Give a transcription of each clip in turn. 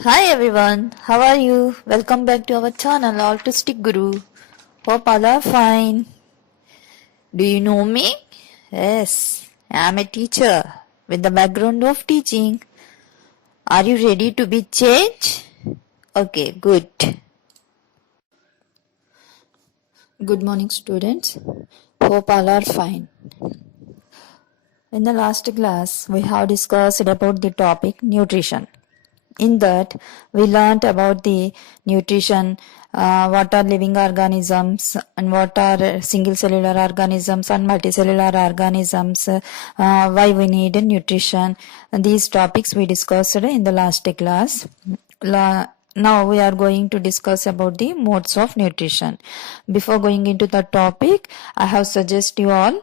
Hi everyone, how are you? Welcome back to our channel Autistic Guru. Hope all are fine. Do you know me? Yes, I am a teacher with the background of teaching. Are you ready to be changed? Okay, good. Good morning students. Hope all are fine. In the last class, we have discussed about the topic nutrition. In that, we learnt about the nutrition, what are living organisms and what are single cellular organisms and multicellular organisms, why we need nutrition. And these topics we discussed in the last class. Now we are going to discuss about the modes of nutrition. Before going into the topic, I have suggest you all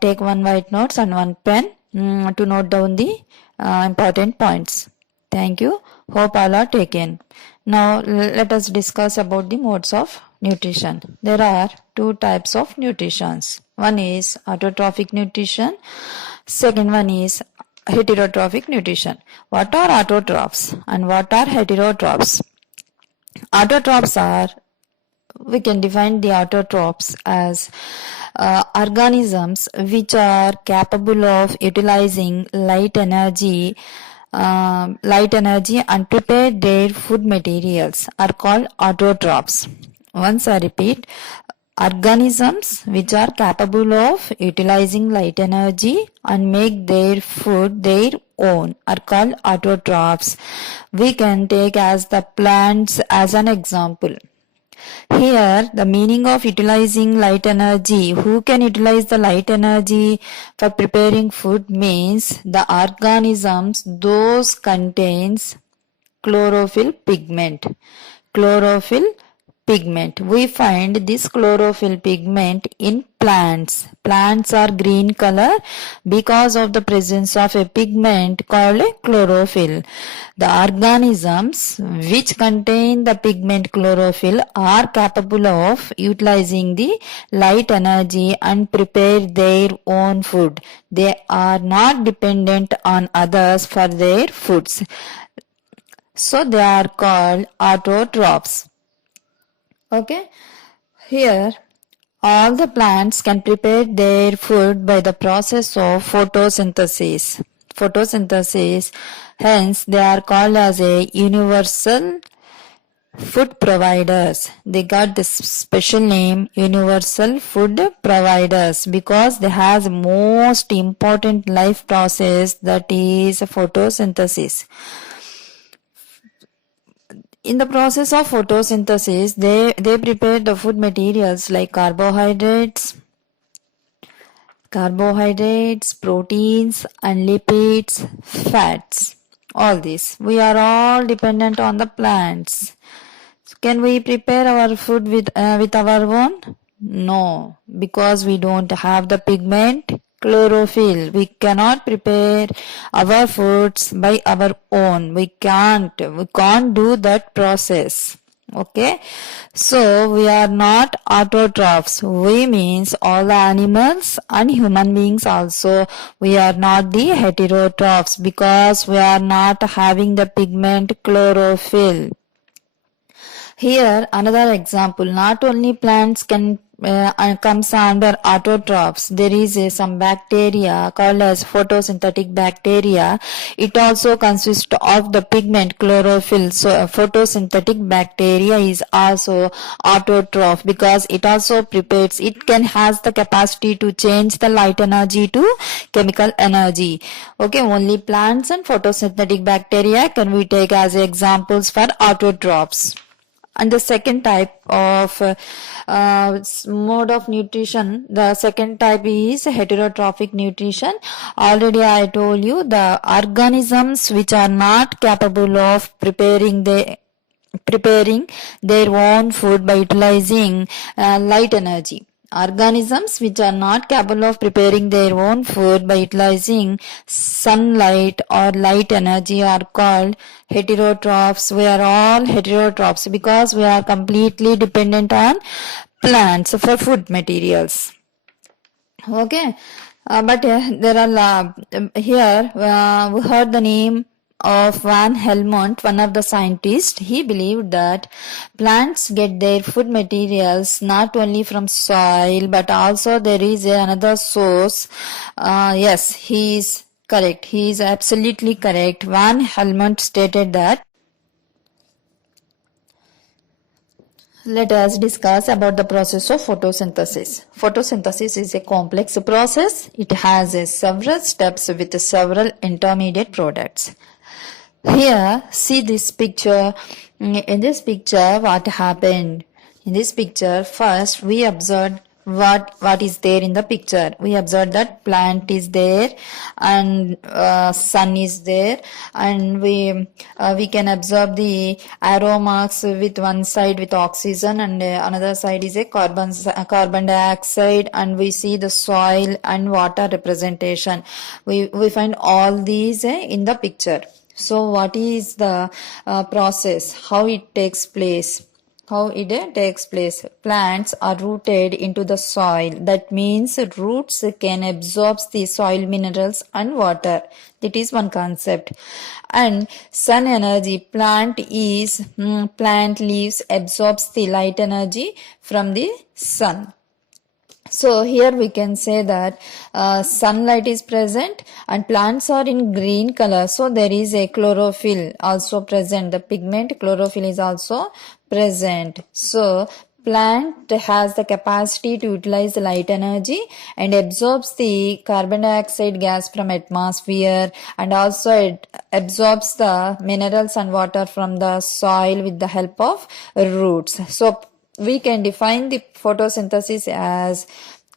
take one white notes and one pen to note down the important points. Thank you. Hope all are taken. Now let us discuss about the modes of nutrition. There are two types of nutritions. One is autotrophic nutrition. Second one is heterotrophic nutrition. What are autotrophs and what are heterotrophs? Autotrophs are, we can define the autotrophs as organisms which are capable of utilizing light energy and prepare their food materials are called autotrophs. Once I repeat, organisms which are capable of utilizing light energy and make their food their own are called autotrophs. We can take as the plants as an example. Here, the meaning of utilizing light energy. Who can utilize the light energy for preparing food means the organisms those contains chlorophyll pigment. Chlorophyll pigment. We find this chlorophyll pigment in plants. Plants are green color because of the presence of a pigment called chlorophyll. The organisms which contain the pigment chlorophyll are capable of utilizing the light energy and prepare their own food. They are not dependent on others for their foods. So they are called autotrophs. Okay, here all the plants can prepare their food by the process of photosynthesis. Hence they are called as a universal food providers. They got this special name universal food providers because they have most important life process, that is photosynthesis. In the process of photosynthesis, they prepare the food materials like carbohydrates, proteins and lipids, fats. All this. We are all dependent on the plants. Can we prepare our food with our own? No, because we don't have the pigment chlorophyll. We cannot prepare our foods by our own. We can't do that process. Okay, so we are not autotrophs. We means all the animals and human beings also. We are not the heterotrophs because we are not having the pigment chlorophyll. Here another example, not only plants can comes under autotrophs. There is some bacteria called as photosynthetic bacteria. It also consists of the pigment chlorophyll. So photosynthetic bacteria is also autotroph because it also prepares, it can has the capacity to change the light energy to chemical energy. Okay, only plants and photosynthetic bacteria can we take as examples for autotrophs. And the second type of mode of nutrition, the second type is heterotrophic nutrition. Already I told you the organisms which are not capable of preparing their own food by utilizing light energy. Organisms which are not capable of preparing their own food by utilizing sunlight or light energy are called heterotrophs. We are all heterotrophs because we are completely dependent on plants for food materials. Okay, but there are here we heard the name of Van Helmont, one of the scientists. He believed that plants get their food materials not only from soil but also there is another source. Yes, he is correct. He is absolutely correct. Van Helmont stated that. Let us discuss about the process of photosynthesis. Photosynthesis is a complex process. It has several steps with several intermediate products. Here, see this picture. In this picture, what happened? In this picture, first we observed what is there in the picture. We observed that plant is there and sun is there, and we can observe the arrow marks with one side with oxygen and another side is a carbon dioxide, and we see the soil and water representation. We find all these in the picture. So what is the process? How it takes place? Plants are rooted into the soil. That means roots can absorb the soil minerals and water. That is one concept. And sun energy, plant leaves absorbs the light energy from the sun. So here we can say that sunlight is present and plants are in green color. So there is a chlorophyll also present. The pigment chlorophyll is also present. So plant has the capacity to utilize the light energy and absorbs the carbon dioxide gas from atmosphere, and also it absorbs the minerals and water from the soil with the help of roots. So we can define the photosynthesis as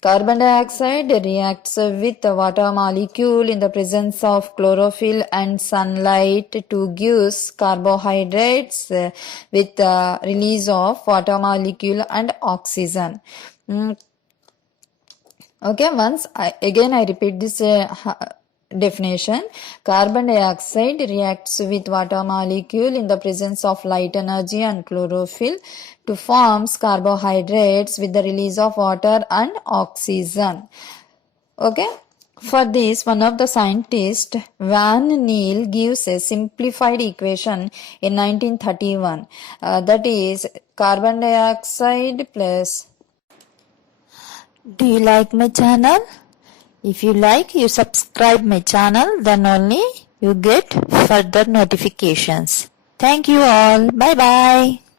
carbon dioxide reacts with the water molecule in the presence of chlorophyll and sunlight to give carbohydrates with the release of water molecule and oxygen. Okay, I repeat this definition. Carbon dioxide reacts with water molecule in the presence of light energy and chlorophyll to form carbohydrates with the release of water and oxygen. Okay. For this, one of the scientists, Van Niel, gives a simplified equation in 1931. That is carbon dioxide plus. Do you like my channel? If you like, you subscribe my channel, then only you get further notifications. Thank you all. Bye bye.